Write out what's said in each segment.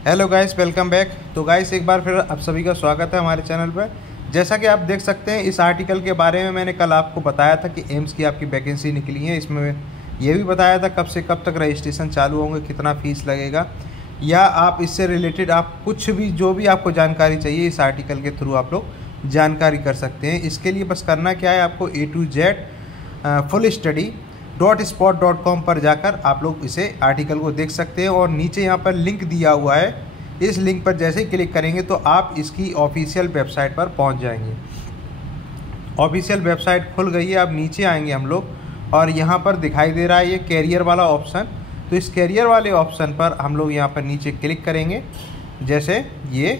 Hello guys, welcome back. तो guys एक बार फिर आप सभी का स्वागत है हमारे चैनल पर। जैसा कि आप देख सकते हैं, इस आर्टिकल के बारे में मैंने कल आपको बताया था कि एम्स की आपकी वैकेंसी निकली है। इसमें ये भी बताया था कब से कब तक रजिस्ट्रेशन चालू होंगे, कितना फ़ीस लगेगा, या आप इससे रिलेटेड आप कुछ भी जो भी आपको जानकारी चाहिए इस आर्टिकल के थ्रू आप लोग जानकारी कर सकते हैं। इसके लिए बस करना क्या है, आपको A to Z full study .spot.com पर जाकर आप लोग इसे आर्टिकल को देख सकते हैं। और नीचे यहाँ पर लिंक दिया हुआ है, इस लिंक पर जैसे ही क्लिक करेंगे तो आप इसकी ऑफिशियल वेबसाइट पर पहुँच जाएंगे। ऑफिशियल वेबसाइट खुल गई है। अब नीचे आएंगे हम लोग और यहाँ पर दिखाई दे रहा है ये कैरियर वाला ऑप्शन। तो इस कैरियर वाले ऑप्शन पर हम लोग यहाँ पर नीचे क्लिक करेंगे। जैसे ये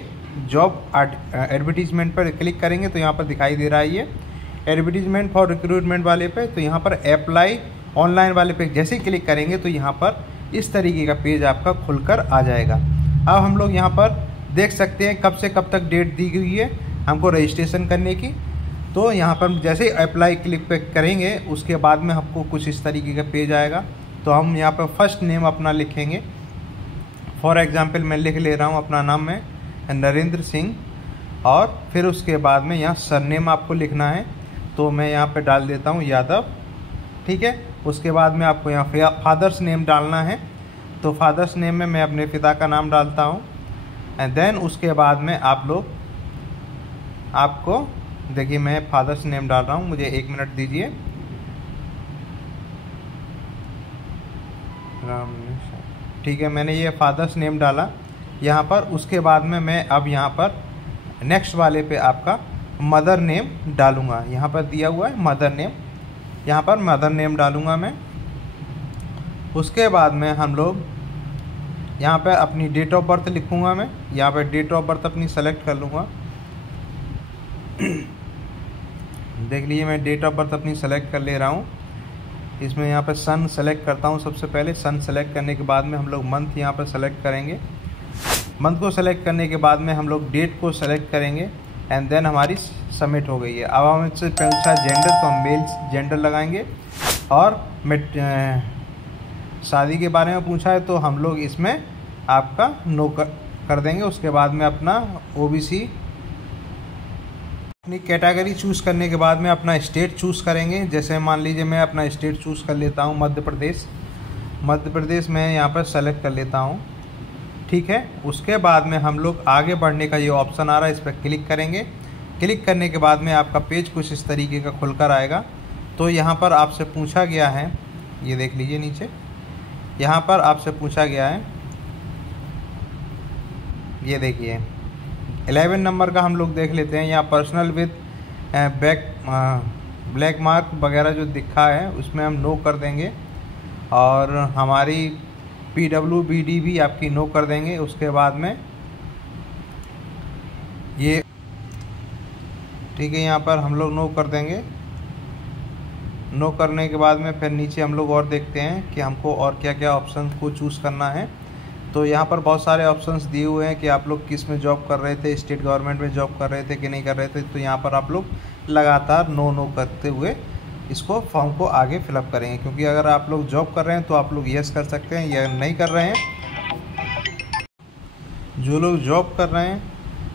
जॉब एडवर्टीजमेंट पर क्लिक करेंगे तो यहाँ पर दिखाई दे रहा है ये एडवर्टीजमेंट फॉर रिक्रूटमेंट वाले पे। तो यहाँ पर अप्लाई ऑनलाइन वाले पे जैसे ही क्लिक करेंगे तो यहाँ पर इस तरीके का पेज आपका खुलकर आ जाएगा। अब हम लोग यहाँ पर देख सकते हैं कब से कब तक डेट दी गई है हमको रजिस्ट्रेशन करने की। तो यहाँ पर जैसे ही अप्लाई क्लिक पे करेंगे उसके बाद में आपको कुछ इस तरीके का पेज आएगा। तो हम यहाँ पर फर्स्ट नेम अपना लिखेंगे। फॉर एग्जांपल मैं लिख ले रहा हूँ, अपना नाम है नरेंद्र सिंह, और फिर उसके बाद में यहाँ सरनेम आपको लिखना है। तो मैं यहाँ पे डाल देता हूँ यादव, ठीक है। उसके बाद में आपको यहाँ फादर्स नेम डालना है। तो फादर्स नेम में मैं अपने पिता का नाम डालता हूँ। एंड देन उसके बाद में आप लोग आपको देखिए मैं फादर्स नेम डाल रहा हूँ, मुझे 1 मिनट दीजिए। राम, ठीक है, मैंने ये फादर्स नेम डाला यहाँ पर। उसके बाद में मैं अब यहाँ पर नेक्स्ट वाले पे आपका मदर नेम डालूँगा। यहाँ पर दिया हुआ है मदर नेम, यहाँ पर मदर नेम डालूँगा मैं। उसके बाद में हम लोग यहाँ पर अपनी डेट ऑफ बर्थ लिखूँगा मैं। यहाँ पर डेट ऑफ बर्थ अपनी सेलेक्ट कर लूँगा। देख लीजिए मैं डेट ऑफ बर्थ अपनी सेलेक्ट कर ले रहा हूँ। इसमें यहाँ पर सन सेलेक्ट करता हूँ सबसे पहले। सन सेलेक्ट करने के बाद में हम लोग मंथ यहाँ पर सेलेक्ट करेंगे। मंथ को सेलेक्ट करने के बाद में हम लोग डेट को सेलेक्ट करेंगे एंड देन हमारी सबमिट हो गई है। अब हमसे पूछा जेंडर, तो हम मेल जेंडर लगाएंगे। और शादी के बारे में पूछा है तो हम लोग इसमें आपका नो कर देंगे। उसके बाद में अपना OBC अपनी कैटेगरी चूज़ करने के बाद में अपना स्टेट चूज़ करेंगे। जैसे मान लीजिए मैं अपना स्टेट चूज़ कर लेता हूँ मध्य प्रदेश। मध्य प्रदेश मैं यहाँ पर सेलेक्ट कर लेता हूँ, ठीक है। उसके बाद में हम लोग आगे बढ़ने का ये ऑप्शन आ रहा है, इस पर क्लिक करेंगे। क्लिक करने के बाद में आपका पेज कुछ इस तरीके का खुलकर आएगा। तो यहाँ पर आपसे पूछा गया है, ये देख लीजिए नीचे, यहाँ पर आपसे पूछा गया है, ये देखिए 11 नंबर का हम लोग देख लेते हैं। यहाँ पर्सनल विद ब्लैक मार्क वगैरह जो दिखा है उसमें हम नो कर देंगे। और हमारी PWBD भी आपकी नो कर देंगे। उसके बाद में ये ठीक है, यहाँ पर हम लोग नो कर देंगे। नो करने के बाद में फिर नीचे हम लोग और देखते हैं कि हमको और क्या क्या ऑप्शन को चूज़ करना है। तो यहाँ पर बहुत सारे ऑप्शंस दिए हुए हैं कि आप लोग किस में जॉब कर रहे थे, स्टेट गवर्नमेंट में जॉब कर रहे थे कि नहीं कर रहे थे। तो यहाँ पर आप लोग लगातार नो करते हुए इसको फॉर्म को आगे फिलअप करेंगे। क्योंकि अगर आप लोग जॉब कर रहे हैं तो आप लोग यस कर सकते हैं, या नहीं कर रहे हैं जो लोग जॉब कर रहे हैं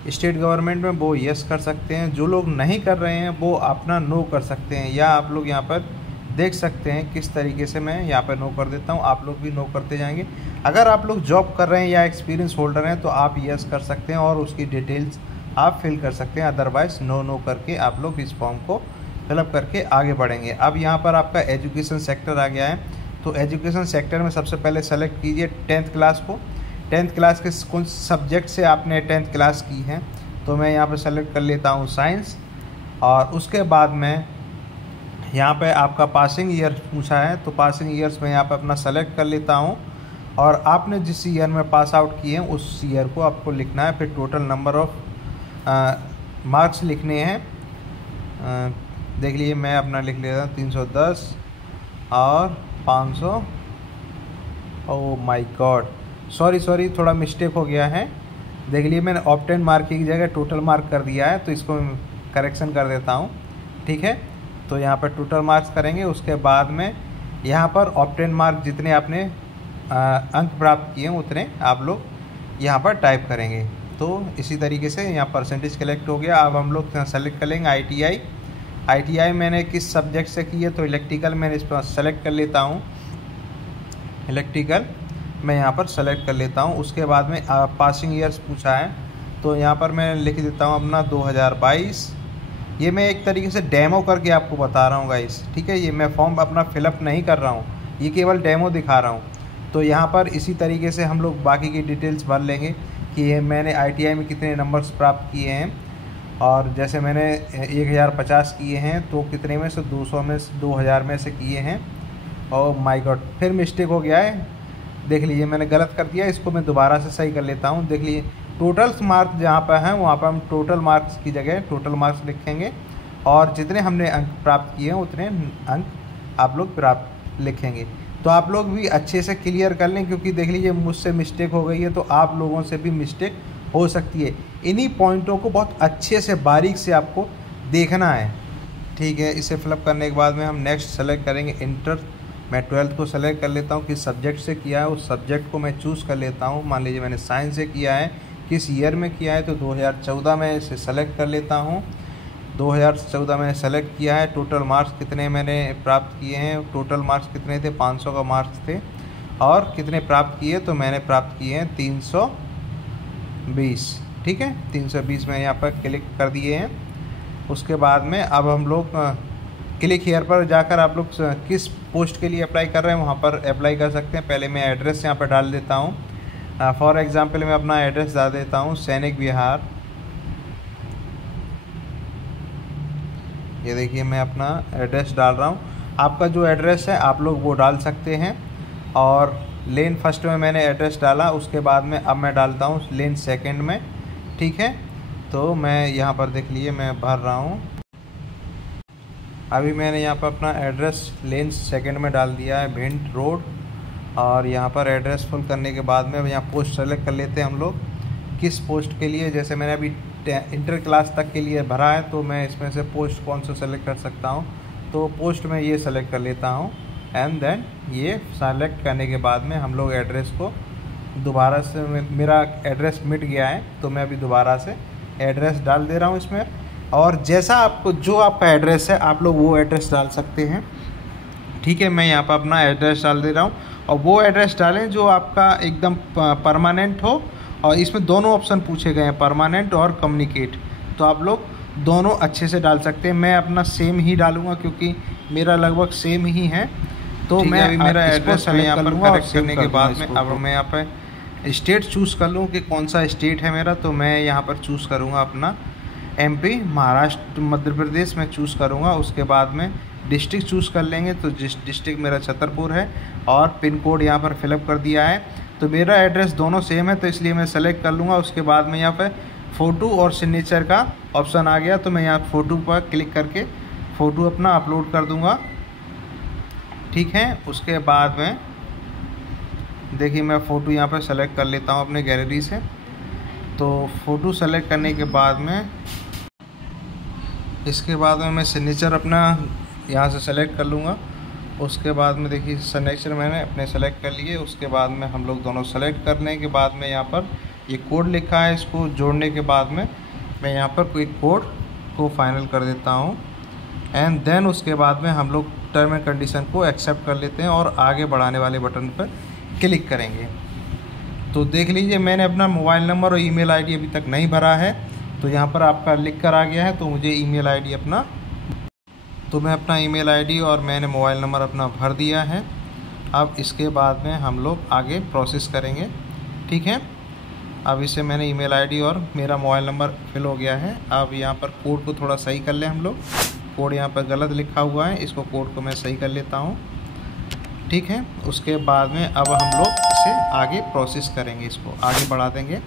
स्टेट गवर्नमेंट में वो यस कर सकते हैं। जो लोग नहीं कर रहे हैं वो अपना नो कर सकते हैं। या आप लोग यहाँ पर देख सकते हैं किस तरीके से मैं यहाँ पर नो कर देता हूँ, आप लोग भी नो करते जाएंगे। अगर आप लोग जॉब कर रहे हैं या एक्सपीरियंस होल्डर हैं तो आप यस कर सकते हैं और उसकी डिटेल्स आप फिल कर सकते हैं। अदरवाइज़ नो करके आप लोग इस फॉर्म को फिलअप करके आगे बढ़ेंगे। अब यहाँ पर आपका एजुकेशन सेक्टर आ गया है। तो एजुकेशन सेक्टर में सबसे पहले सेलेक्ट कीजिए 10th क्लास को। 10th क्लास के कौन सब्जेक्ट से आपने 10th क्लास की है। तो मैं यहाँ पर सेलेक्ट कर लेता हूँ साइंस। और उसके बाद में यहाँ पे आपका पासिंग ईयर पूछा है, तो पासिंग ईयर्स में यहाँ पे अपना सेलेक्ट कर लेता हूँ। और आपने जिस ईयर में पास आउट किए हैं उस ईयर को आपको लिखना है। फिर टोटल नंबर ऑफ मार्क्स लिखने हैं। देख लीजिए मैं अपना लिख लेता हूँ 310 और 500। ओह माय गॉड, सॉरी थोड़ा मिस्टेक हो गया है। देख लीजिए मैंने ऑब्टेन मार्क की जगह टोटल मार्क कर दिया है। तो इसको करेक्शन कर देता हूँ, ठीक है। तो यहाँ पर टोटल मार्क्स करेंगे। उसके बाद में यहाँ पर ऑब्टेन मार्क जितने आपने अंक प्राप्त किए उतने आप लोग यहाँ पर टाइप करेंगे। तो इसी तरीके से यहाँ परसेंटेज कलेक्ट हो गया। अब हम लोग सेलेक्ट कर लेंगे ITI मैंने किस सब्जेक्ट से की है, तो इलेक्ट्रिकल मैंने इस पर सेलेक्ट कर लेता हूँ। इलेक्ट्रिकल मैं यहाँ पर सेलेक्ट कर लेता हूँ। उसके बाद में पासिंग ईयर्स पूछा है, तो यहाँ पर मैं लिख देता हूँ अपना 2022। ये मैं एक तरीके से डेमो करके आपको बता रहा हूँ गाइस, ठीक है। ये मैं फॉर्म अपना फिलअप नहीं कर रहा हूँ, ये केवल डेमो दिखा रहा हूँ। तो यहाँ पर इसी तरीके से हम लोग बाकी की डिटेल्स भर लेंगे कि ये मैंने ITI में कितने नंबर्स प्राप्त किए हैं, और जैसे मैंने 1050 किए हैं तो कितने में से 200 में से 2000 में से किए हैं। और माय गॉड, फिर मिस्टेक हो गया है, देख लीजिए मैंने गलत कर दिया, इसको मैं दोबारा से सही कर लेता हूँ। देख लीजिए टोटल मार्क्स जहाँ पर हैं वहाँ पर हम टोटल मार्क्स की जगह टोटल मार्क्स लिखेंगे, और जितने हमने अंक प्राप्त किए हैं उतने अंक आप लोग प्राप्त लिखेंगे। तो आप लोग भी अच्छे से क्लियर कर लें, क्योंकि देख लीजिए मुझसे मिस्टेक हो गई है तो आप लोगों से भी मिस्टेक हो सकती है। इन्हीं पॉइंटों को बहुत अच्छे से बारीक से आपको देखना है, ठीक है। इसे फिलअप करने के बाद में हम नेक्स्ट सेलेक्ट करेंगे इंटर। मैं 12th को सेलेक्ट कर लेता हूँ, किस सब्जेक्ट से किया है उस सब्जेक्ट को मैं चूज़ कर लेता हूँ। मान लीजिए मैंने साइंस से किया है, किस ईयर में किया है, तो 2014 में इसे सेलेक्ट कर लेता हूँ। 2014 मैंने सेलेक्ट किया है। टोटल मार्क्स कितने मैंने प्राप्त किए हैं, टोटल मार्क्स कितने थे, 500 का मार्क्स थे, और कितने प्राप्त किए, तो मैंने प्राप्त किए हैं 320, ठीक है। 320 में यहाँ पर क्लिक कर दिए हैं। उसके बाद में अब हम लोग क्लिक हियर पर जाकर आप लोग किस पोस्ट के लिए अप्लाई कर रहे हैं वहाँ पर अप्लाई कर सकते हैं। पहले मैं एड्रेस यहाँ पर डाल देता हूँ। फॉर एग्ज़ाम्पल मैं अपना एड्रेस डाल देता हूँ सैनिक विहार। ये देखिए मैं अपना एड्रेस डाल रहा हूँ। आपका जो एड्रेस है आप लोग वो डाल सकते हैं। और लेन फर्स्ट में मैंने एड्रेस डाला, उसके बाद में अब मैं डालता हूँ लेन सेकंड में, ठीक है। तो मैं यहाँ पर देख लीजिए मैं भर रहा हूँ। अभी मैंने यहाँ पर अपना एड्रेस लेन सेकंड में डाल दिया है, भिंड रोड। और यहाँ पर एड्रेस फुल करने के बाद में अब यहाँ पोस्ट सेलेक्ट कर लेते हैं हम लोग, किस पोस्ट के लिए। जैसे मैंने अभी इंटर क्लास तक के लिए भरा है, तो मैं इसमें से पोस्ट कौन सा सेलेक्ट कर सकता हूँ, तो पोस्ट में ये सेलेक्ट कर लेता हूँ। एंड देन ये सेलेक्ट करने के बाद में हम लोग एड्रेस को दोबारा से, मेरा एड्रेस मिट गया है तो मैं अभी दोबारा से एड्रेस डाल दे रहा हूँ इसमें। और जैसा आपको जो आपका एड्रेस है आप लोग वो एड्रेस डाल सकते हैं, ठीक है। मैं यहाँ पर अपना एड्रेस डाल दे रहा हूँ, और वो एड्रेस डालें जो आपका एकदम परमानेंट हो। और इसमें दोनों ऑप्शन पूछे गए हैं, परमानेंट और कम्युनिकेट, तो आप लोग दोनों अच्छे से डाल सकते हैं। मैं अपना सेम ही डालूंगा क्योंकि मेरा लगभग सेम ही है। तो मैं अभी मेरा एड्रेस यहाँ पर करेक्ट करने के बाद में अब मैं यहाँ पर स्टेट चूज़ कर लूँ कि कौन सा स्टेट है मेरा। तो मैं यहाँ पर चूज़ करूँगा अपना MP, महाराष्ट्र, मध्य प्रदेश में चूज़ करूँगा। उसके बाद में डिस्ट्रिक्ट चूज़ कर लेंगे, तो जिस डिस्ट्रिक्ट मेरा छतरपुर है, और पिन कोड यहाँ पर फिलअप कर दिया है। तो मेरा एड्रेस दोनों सेम है, तो इसलिए मैं सेलेक्ट कर लूँगा। उसके बाद में यहाँ पर फ़ोटो और सिग्नेचर का ऑप्शन आ गया, तो मैं यहाँ फ़ोटो पर क्लिक करके फ़ोटो अपना अपलोड कर दूँगा, ठीक है। उसके बाद में देखिए मैं फ़ोटो यहाँ पर सेलेक्ट कर लेता हूँ अपने गैलरी से। तो फ़ोटो सेलेक्ट करने के बाद में इसके बाद में मैं सिग्नेचर अपना यहाँ से सेलेक्ट कर लूँगा। उसके बाद में देखिए सिग्नेचर मैंने अपने सेलेक्ट कर लिए। उसके बाद में हम लोग दोनों सेलेक्ट करने के बाद में यहाँ पर ये कोड लिखा है, इसको जोड़ने के बाद में मैं यहाँ पर कोई कोड को फाइनल कर देता हूँ। एंड देन उसके बाद में हम लोग टर्म एंड कंडीशन को एक्सेप्ट कर लेते हैं और आगे बढ़ाने वाले बटन पर क्लिक करेंगे। तो देख लीजिए मैंने अपना मोबाइल नंबर और ईमेल आईडी अभी तक नहीं भरा है, तो यहाँ पर आपका लिख कर आ गया है। तो मुझे ईमेल आईडी अपना, तो मैं अपना ईमेल आईडी और मैंने मोबाइल नंबर अपना भर दिया है। अब इसके बाद में हम लोग आगे प्रोसेस करेंगे, ठीक है। अब इसे मैंने ईमेल आईडी और मेरा मोबाइल नंबर फिल हो गया है। अब यहाँ पर कोड को थोड़ा सही कर लें हम लोग। कोड यहाँ पर गलत लिखा हुआ है, इसको कोड को मैं सही कर लेता हूँ, ठीक है। उसके बाद में अब हम लोग इसे आगे प्रोसेस करेंगे, इसको आगे बढ़ा देंगे।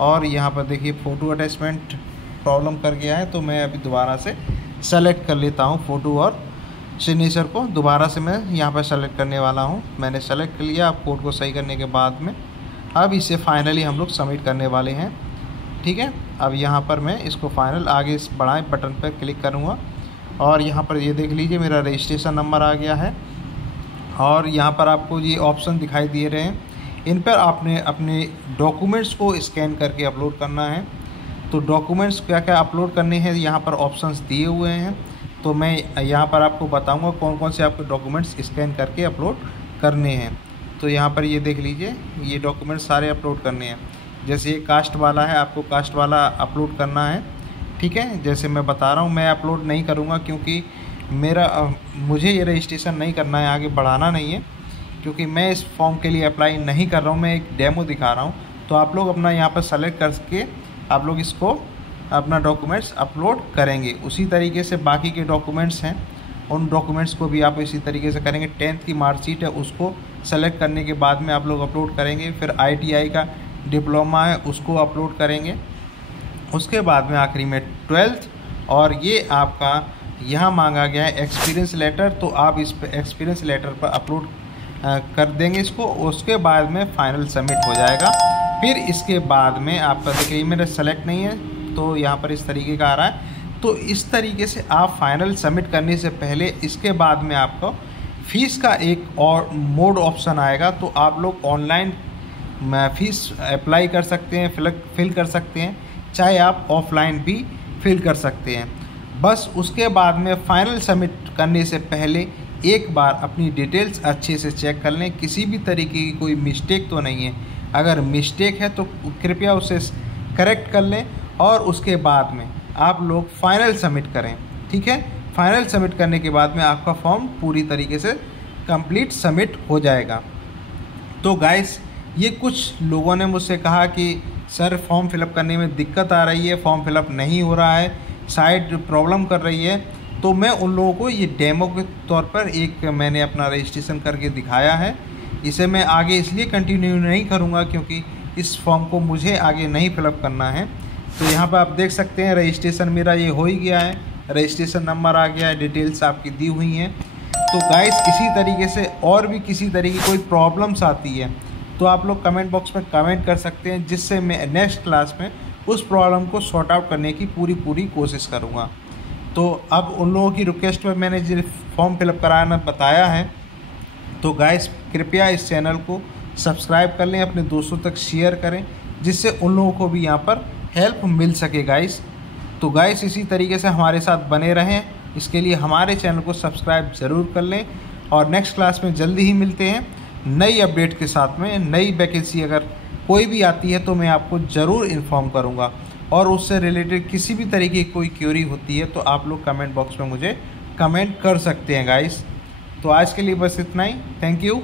और यहाँ पर देखिए फ़ोटो अटैचमेंट प्रॉब्लम कर गया है, तो मैं अभी दोबारा से सेलेक्ट कर लेता हूँ फ़ोटो और सिग्नेचर को। दोबारा से मैं यहाँ पर सेलेक्ट करने वाला हूँ। मैंने सेलेक्ट कर लिया। अब कोड को सही करने के बाद में अब इसे फाइनली हम लोग सबमिट करने वाले हैं, ठीक है। अब यहाँ पर मैं इसको फाइनल आगे बढ़ाएँ बटन पर क्लिक करूँगा, और यहाँ पर ये देख लीजिए मेरा रजिस्ट्रेशन नंबर आ गया है। और यहाँ पर आपको ये ऑप्शन दिखाई दे रहे हैं, इन पर आपने अपने डॉक्यूमेंट्स को स्कैन करके अपलोड करना है। तो डॉक्यूमेंट्स क्या क्या अपलोड करने हैं यहाँ पर ऑप्शंस दिए हुए हैं। तो मैं यहाँ पर आपको बताऊँगा कौन कौन से आपके डॉक्यूमेंट्स स्कैन करके अपलोड करने हैं। तो यहाँ पर ये देख लीजिए, ये डॉक्यूमेंट्स सारे अपलोड करने हैं। जैसे ये कास्ट वाला है, आपको कास्ट वाला अपलोड करना है, ठीक है। जैसे मैं बता रहा हूँ, मैं अपलोड नहीं करूँगा क्योंकि मुझे ये रजिस्ट्रेशन नहीं करना है, आगे बढ़ाना नहीं है, क्योंकि मैं इस फॉर्म के लिए अप्लाई नहीं कर रहा हूँ, मैं एक डेमो दिखा रहा हूँ। तो आप लोग अपना यहाँ पर सेलेक्ट करके आप लोग इसको अपना डॉक्यूमेंट्स अपलोड करेंगे। उसी तरीके से बाकी के डॉक्यूमेंट्स हैं, उन डॉक्यूमेंट्स को भी आप इसी तरीके से करेंगे। 10th की मार्कशीट है, उसको सेलेक्ट करने के बाद में आप लोग अपलोड करेंगे। फिर ITI का डिप्लोमा है, उसको अपलोड करेंगे। उसके बाद में आखिरी में 12th, और ये आपका यहाँ मांगा गया है एक्सपीरियंस लेटर, तो आप इस पर एक्सपीरियंस लेटर पर अपलोड कर देंगे इसको। उसके बाद में फाइनल सबमिट हो जाएगा। फिर इसके बाद में आपका देखिए मेरा सेलेक्ट नहीं है, तो यहाँ पर इस तरीके का आ रहा है। तो इस तरीके से आप फाइनल सबमिट करने से पहले इसके बाद में आपको फ़ीस का एक और मोड ऑप्शन आएगा। तो आप लोग ऑनलाइन फ़ीस अप्लाई कर सकते हैं, फिल कर सकते हैं, चाहे आप ऑफलाइन भी फिल कर सकते हैं। बस उसके बाद में फाइनल सबमिट करने से पहले एक बार अपनी डिटेल्स अच्छे से चेक कर लें, किसी भी तरीके की कोई मिस्टेक तो नहीं है। अगर मिस्टेक है तो कृपया उसे करेक्ट कर लें, और उसके बाद में आप लोग फाइनल सबमिट करें, ठीक है। फाइनल सबमिट करने के बाद में आपका फॉर्म पूरी तरीके से कंप्लीट सबमिट हो जाएगा। तो गाइस, ये कुछ लोगों ने मुझसे कहा कि सर फॉर्म फिलअप करने में दिक्कत आ रही है, फॉर्म फिलअप नहीं हो रहा है, साइट प्रॉब्लम कर रही है। तो मैं उन लोगों को ये डेमो के तौर पर एक मैंने अपना रजिस्ट्रेशन करके दिखाया है। इसे मैं आगे इसलिए कंटिन्यू नहीं करूँगा क्योंकि इस फॉर्म को मुझे आगे नहीं फिलअप करना है। तो यहाँ पर आप देख सकते हैं रजिस्ट्रेशन मेरा ये हो ही गया है, रजिस्ट्रेशन नंबर आ गया है, डिटेल्स आपकी दी हुई हैं। तो गाइस, इसी तरीके से और भी किसी तरीके की कोई प्रॉब्लम्स आती है तो आप लोग कमेंट बॉक्स में कमेंट कर सकते हैं, जिससे मैं नेक्स्ट क्लास में उस प्रॉब्लम को सॉर्ट आउट करने की पूरी कोशिश करूँगा। तो अब उन लोगों की रिक्वेस्ट पर मैंने जो फॉर्म फिलअप कराना बताया है, तो गाइस कृपया इस चैनल को सब्सक्राइब कर लें, अपने दोस्तों तक शेयर करें, जिससे उन लोगों को भी यहाँ पर हेल्प मिल सके गाइस। तो गाइस, इसी तरीके से हमारे साथ बने रहें, इसके लिए हमारे चैनल को सब्सक्राइब ज़रूर कर लें। और नेक्स्ट क्लास में जल्दी ही मिलते हैं नई अपडेट के साथ में। नई वैकेंसी अगर कोई भी आती है तो मैं आपको ज़रूर इन्फॉर्म करूँगा, और उससे रिलेटेड किसी भी तरीके की कोई क्वेरी होती है तो आप लोग कमेंट बॉक्स में मुझे कमेंट कर सकते हैं गाइस। तो आज के लिए बस इतना ही। Thank you.